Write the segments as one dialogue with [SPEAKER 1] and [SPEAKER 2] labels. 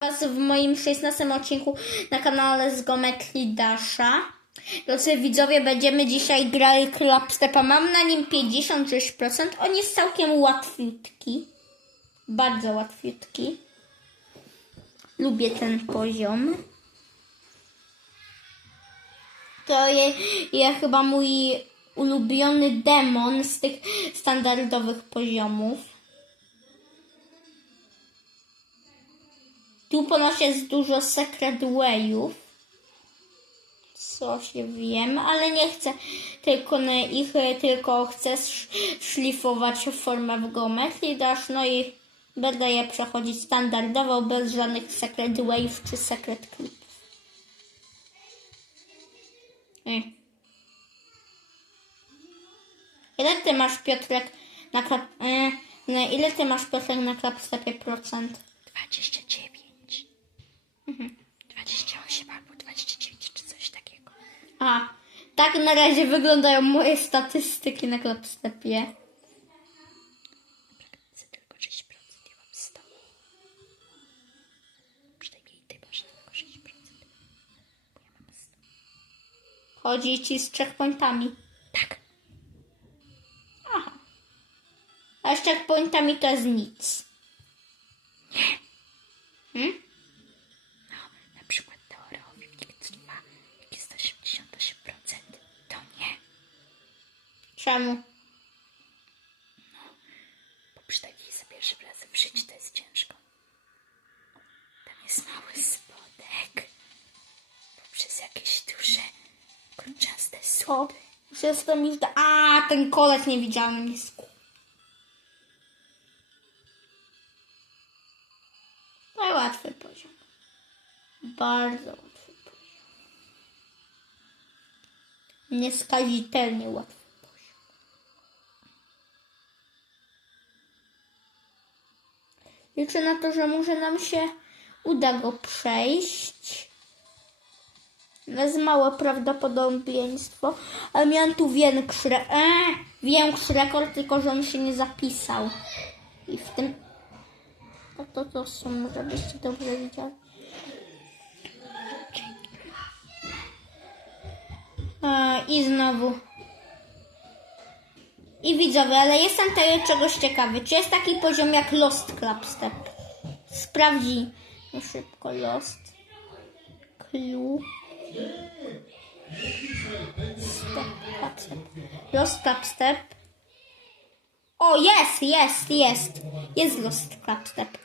[SPEAKER 1] Was w moim 16 odcinku na kanale z Geometrii Dasha. Drodzy widzowie, będziemy dzisiaj grali Clubstepa. Mam na nim 56%. On jest całkiem łatwiutki. Bardzo łatwiutki. Lubię ten poziom. To jest je chyba mój ulubiony demon z tych standardowych poziomów. Tu ponoć jest dużo secret wayów. Coś wiem, ale nie chcę tylko ich, tylko chcę sz- szlifować formę w geometrii dash, no i będę je przechodzić standardowo, bez żadnych secret wave czy secret clipów. Ej. Ile ty masz Piotrek na klap... E, ile ty masz Piotrek na klapstepie procent?
[SPEAKER 2] 29. 28 albo 29 czy coś takiego.
[SPEAKER 1] A, tak na razie wyglądają moje statystyki na Klapstepie.
[SPEAKER 2] Chcę tylko 6%, ja mam 100. Przynajmniej ty masz tylko 6%. Bo ja mam 100.
[SPEAKER 1] Chodzi ci z checkpointami.
[SPEAKER 2] Tak.
[SPEAKER 1] Aha. A z checkpointami to jest nic.
[SPEAKER 2] Spodek. Bo przez jakieś duże, kolczaste
[SPEAKER 1] O,
[SPEAKER 2] słupy.
[SPEAKER 1] mi zda... A, ten koleś niewidzialny jest. Najłatwy poziom. Bardzo łatwy poziom. Nieskazitelnie łatwy poziom. Liczę na to, że może nam się uda go przejść. Jest małe prawdopodobieństwo, ale miałem tu większy, re- e, większy rekord, tylko że on się nie zapisał. I w tym... No to to są, żebyście dobrze widzieli. E, I znowu. I widzowie, ale jestem tutaj czegoś ciekawy. Czy jest taki poziom jak Lost Club Step? Sprawdzi szybko Lost. Clue. Step, step. Lost Club Step. O, jest, jest, jest. Jest Lost Club Step.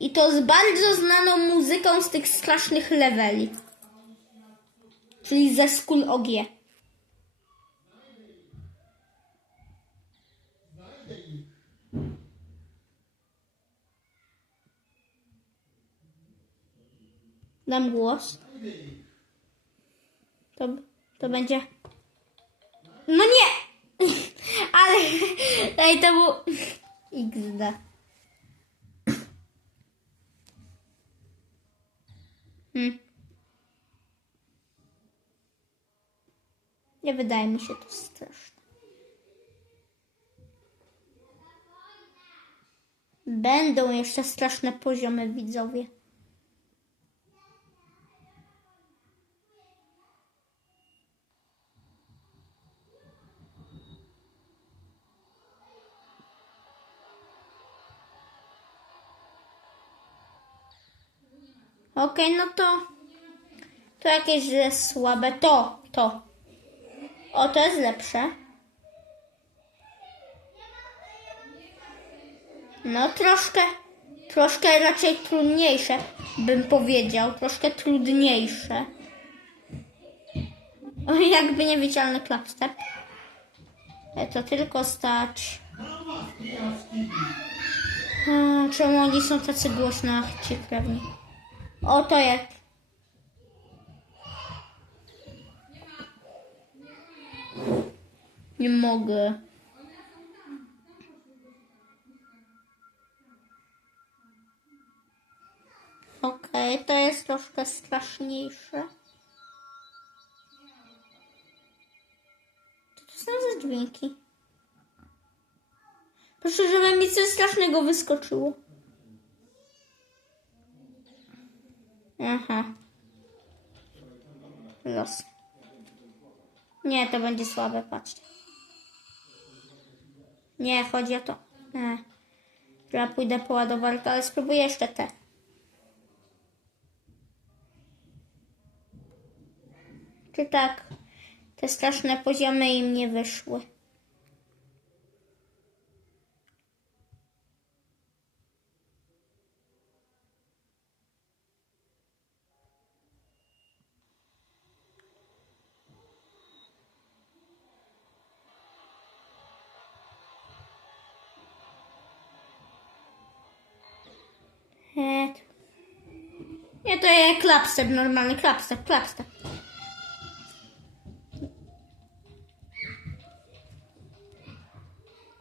[SPEAKER 1] I to z bardzo znaną muzyką z tych strasznych leveli. Czyli ze School OG. Dam głos. To, to będzie. No nie! Ale. Ej, to był. XD. Hmm. Nie wydaje mi się to straszne. Będą jeszcze straszne poziomy widzowie. Okej, no to. To jakieś słabe. To, to. O, to jest lepsze. No, troszkę. Troszkę raczej trudniejsze, bym powiedział. Troszkę trudniejsze. O, jakby niewidzialny klapstep. E, To tylko stać. A, Czemu oni są tacy głośno, ci krewni? O, to jak. Nie mogę. Okej, to jest troszkę straszniejsze. Co to są za dźwięki? Proszę, żeby mi coś strasznego wyskoczyło. Aha. Los. Nie, to będzie słabe, patrzcie. Nie, chodzi o to. Nie. Ja pójdę po ładowarkę, ale spróbuję jeszcze te. Czy tak? Te straszne poziomy im nie wyszły. Klapstep, normalny klapstep, klapstep.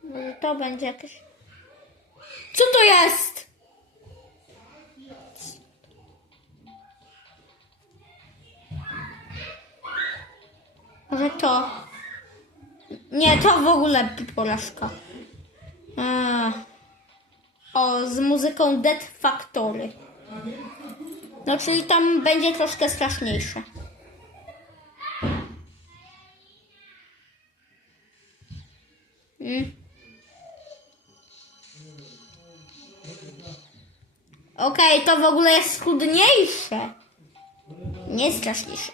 [SPEAKER 1] Może to będzie jakieś... Co to jest? Może to... Nie, to w ogóle porażka. O, z muzyką Dead Factory. No, czyli tam będzie troszkę straszniejsze. Mm. Okej, to w ogóle jest trudniejsze. Nie straszniejsze.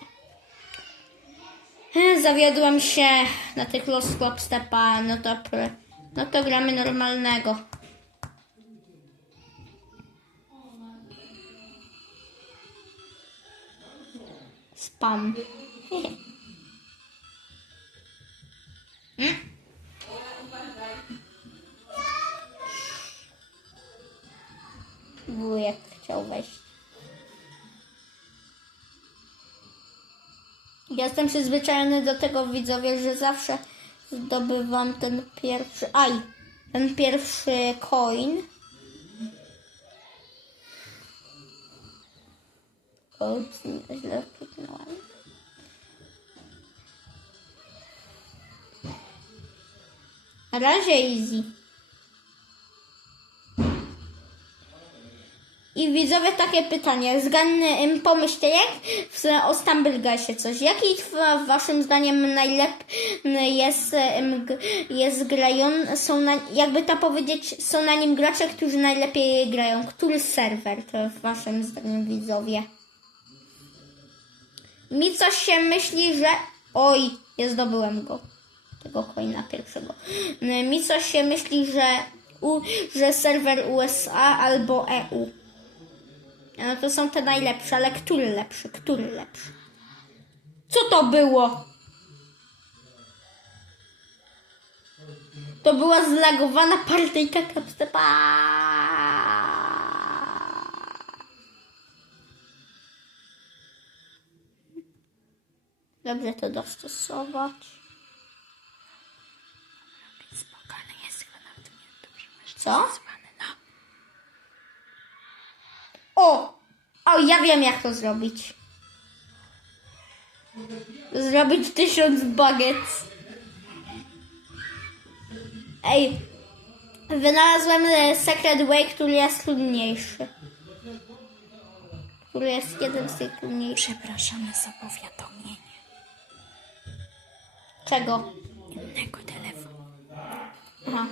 [SPEAKER 1] Zawiodłam się na tych Lost Stepa, no to, no to gramy normalnego. Spam. Mm. Wujek chciał wejść. Jestem przyzwyczajony do tego widzowie, że zawsze zdobywam ten pierwszy. Aj! Ten pierwszy coin. Ups, źle kliknąłem. Na razie easy. I widzowie takie pytanie, zgadnę, pomyślcie jak w, o Stumblegusie coś. Jaki waszym zdaniem najlepszy jest, jest grają, są na, jakby to powiedzieć, są na nim gracze, którzy najlepiej grają. Który serwer to waszym zdaniem widzowie? Mi coś się myśli, że... Oj, nie zdobyłem go. Tego coina pierwszego. Mm, Mi coś się myśli, że, u, że serwer USA albo EU. No to są te najlepsze, ale który lepszy? Który lepszy? Co to było? To była zlagowana partyjka kapstepa. Dobrze to dostosować.
[SPEAKER 2] Spokojny jest chyba nawet nie dobrze masz
[SPEAKER 1] Co?
[SPEAKER 2] No.
[SPEAKER 1] O! O, ja wiem jak to zrobić. Zrobić tysiąc bagiec. Ej, wynalazłem e, Secret Way, który jest trudniejszy. Który jest jeden z tych trudniejszych.
[SPEAKER 2] Przepraszamy za powiadomienie.
[SPEAKER 1] Czego?
[SPEAKER 2] Innego telefonu.
[SPEAKER 1] Aha.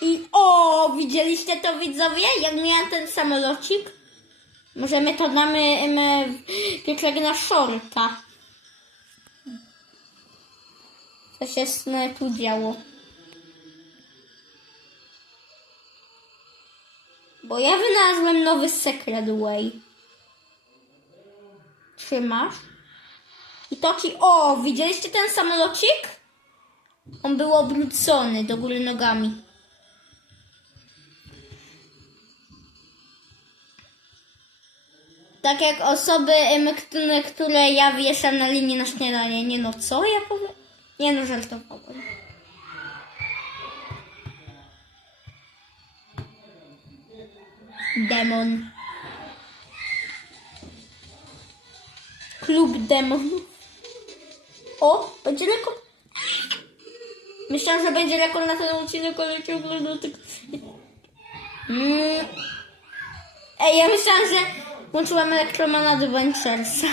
[SPEAKER 1] I o, widzieliście to widzowie? Jak miałem ten samolocik? Możemy to damy em, Piotrek na shorta. Co się tu działo? Bo ja wynalazłem nowy Secret Way. Trzymasz? I to ci... O, widzieliście ten samolocik? On był obrócony do góry nogami. Tak jak osoby, które, które ja wieszam na linii na śniadanie. Nie no, co ja powiem? Nie no, żartowałem. Demon. Klub demonów. O, będzie lekko. Myślałam, że będzie lekko na ten odcinek, ale ciągle do tego... Mm. Ej, ja myślałam, że włączyłam Electroman Adventuresa.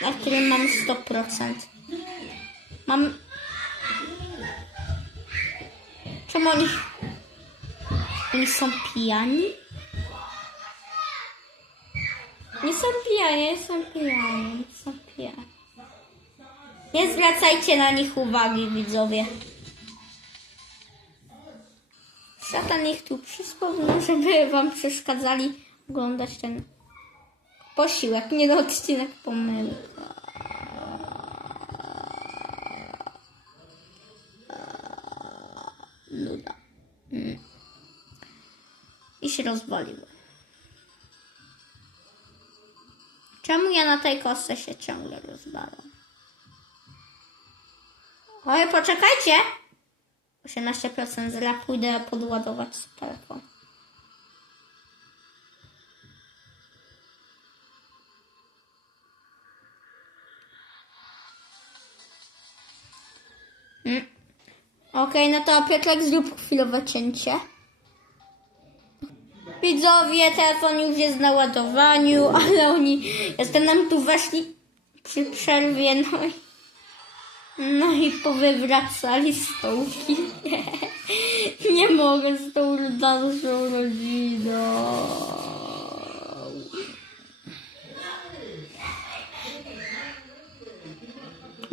[SPEAKER 1] Na którym mam 100%. Mam... Czemu oni... Oni są pijani? Nie są pijani, nie są pijani, nie są pijani. Nie zwracajcie na nich uwagi, widzowie. Szatan ich tu przysłał, żeby wam przeszkadzali oglądać ten posiłek, nie no odcinek pomyłka. Nuda. Mm. I się rozwaliły. Czemu ja na tej kostce się ciągle rozwalam? Oj, poczekajcie! 18% zera pójdę podładować telefon. Okej, no to Piotrek zrób chwilowe cięcie. Widzowie, telefon już jest na ładowaniu, ale oni jeszcze nam tu weszli przy przerwie, no i, no i powywracali stołki. Nie, nie mogę z tą dalszą rodziną.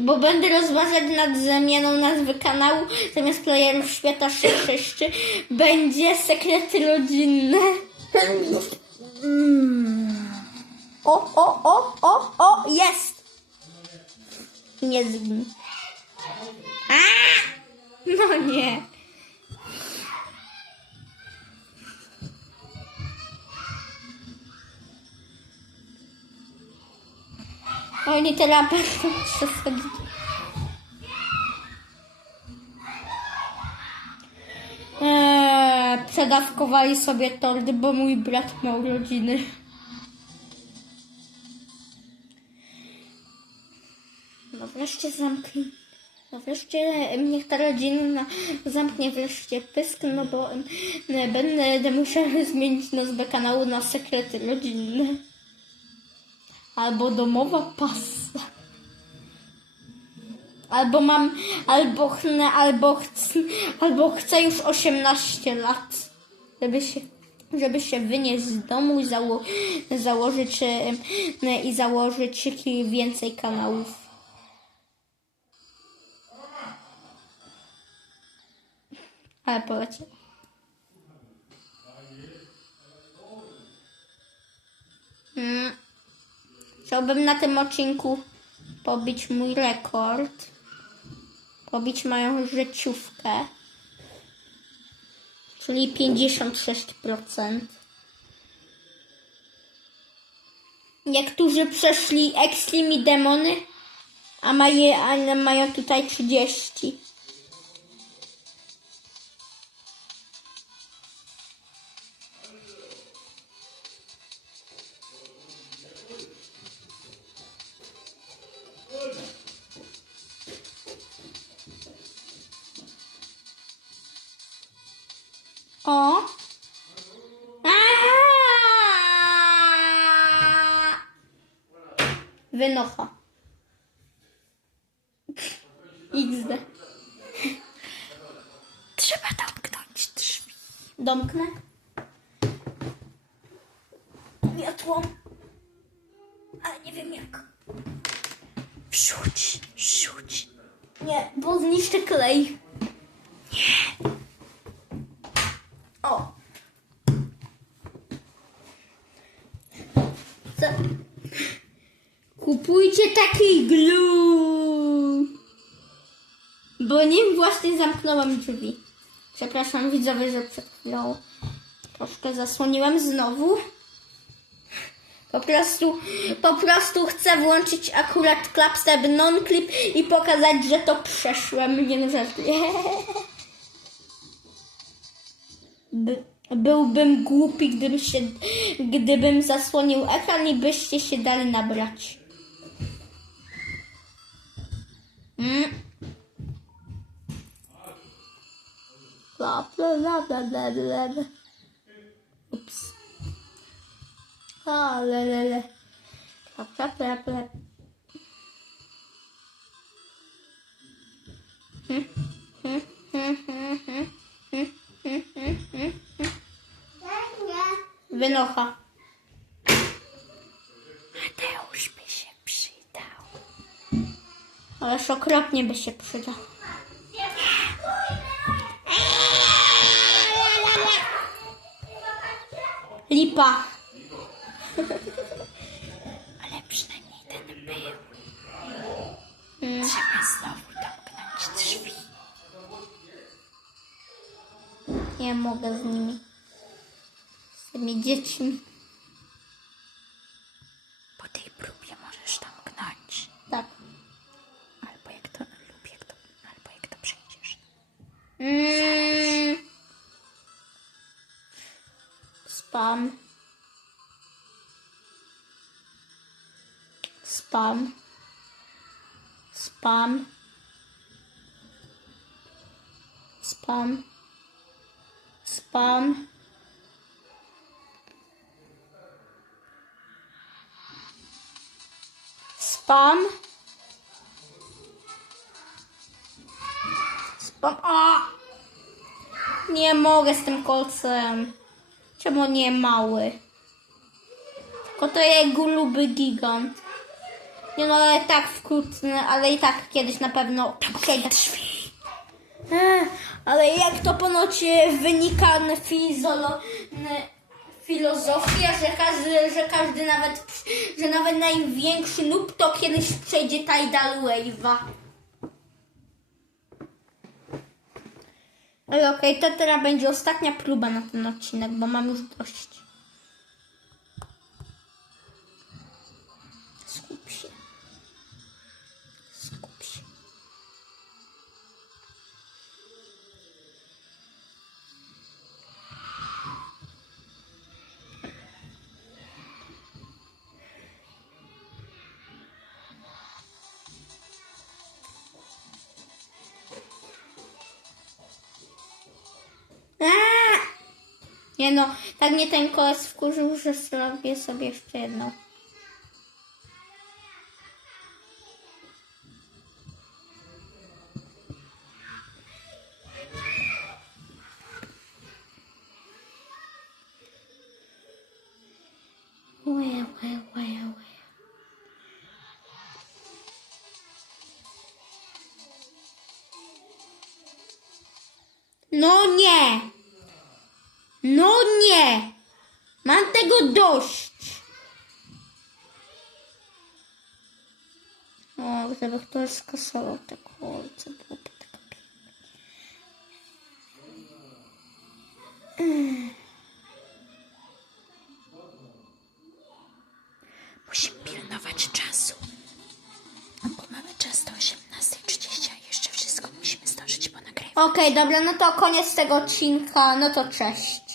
[SPEAKER 1] Bo będę rozważać nad zamianą nazwy kanału zamiast playerów świata 663 będzie sekrety rodzinne. O, o, o, o, o, jest! Nie zgin. No nie. Oni teraz będą przechodzić. Eee, przedawkowali sobie torty, bo mój brat miał rodziny. No wreszcie zamknij. No wreszcie niech ta rodzina zamknie wreszcie pysk, no bo em, będę musiała zmienić nazwę kanału na sekrety rodzinne. Albo domowa pasta. Albo mam, albo chcę, albo chcę, albo chcę już 18 lat, żeby się, żeby się wynieść z domu i zało, założyć, em, i założyć więcej kanałów. Ale polecie. Mm. Chciałbym na tym odcinku pobić mój rekord. Pobić moją życiówkę. Czyli 56%. Niektórzy przeszli Extreme Demony, a mają, a mają tutaj 30. Wynocha. XD.
[SPEAKER 2] Trzeba domknąć drzwi.
[SPEAKER 1] Domknę. Miotłą. Ale nie wiem jak.
[SPEAKER 2] Rzuć, rzuć.
[SPEAKER 1] Nie, bo zniszczę klej. Nie. O. Kupujcie taki glue. Bo nim właśnie zamknąłem drzwi. Przepraszam widzowie, że przed chwilą troszkę zasłoniłem znowu. Po prostu, po prostu chcę włączyć akurat klapstep non-clip i pokazać, że to przeszłem. Nie żartuję. B- byłbym głupi, gdybym się, gdybym zasłonił ekran i byście się dali nabrać. Hm. Bla bla bla bla bla bla. Oeps. Ah, la la la. Klap, klap, klap, klap. Hm. Hm,
[SPEAKER 2] hm, hm, hm. Hm, hm, hm, hm, nog. Mateusz.
[SPEAKER 1] Ależ okropnie by się przydał. Lipa.
[SPEAKER 2] Ale przynajmniej ten był. Trzeba znowu domknąć drzwi.
[SPEAKER 1] Nie mogę z nimi. Z tymi dziećmi. Spam. Spam. Spam. Spam. Spam. Spam. A! Nie mogę z tym kolcem. Czemu nie mały? Tylko to jego luby gigant. Nie no, ale tak wkrótce, ale i tak kiedyś na pewno przejdę.
[SPEAKER 2] Drzwi.
[SPEAKER 1] Ech, Ale jak to ponoć e, wynika na fizolo, filozofia, że każdy, że każdy nawet, że nawet największy noob to kiedyś przejdzie Tidal Wave'a. Ale okej, to teraz będzie ostatnia próba na ten odcinek, bo mam już dość. Nie no, tak mnie ten koleś wkurzył, że zrobię sobie jeszcze jedną. Łe, łe, łe, łe. No nie! No nie! Mam tego dość! O, gdyby ktoś skasował te kolce, byłoby tak.
[SPEAKER 2] Musimy pilnować czasu. Bo mamy czas do 18.30, a jeszcze wszystko musimy zdążyć ponagrywać.
[SPEAKER 1] Okej, dobra, no to koniec tego odcinka, no to cześć.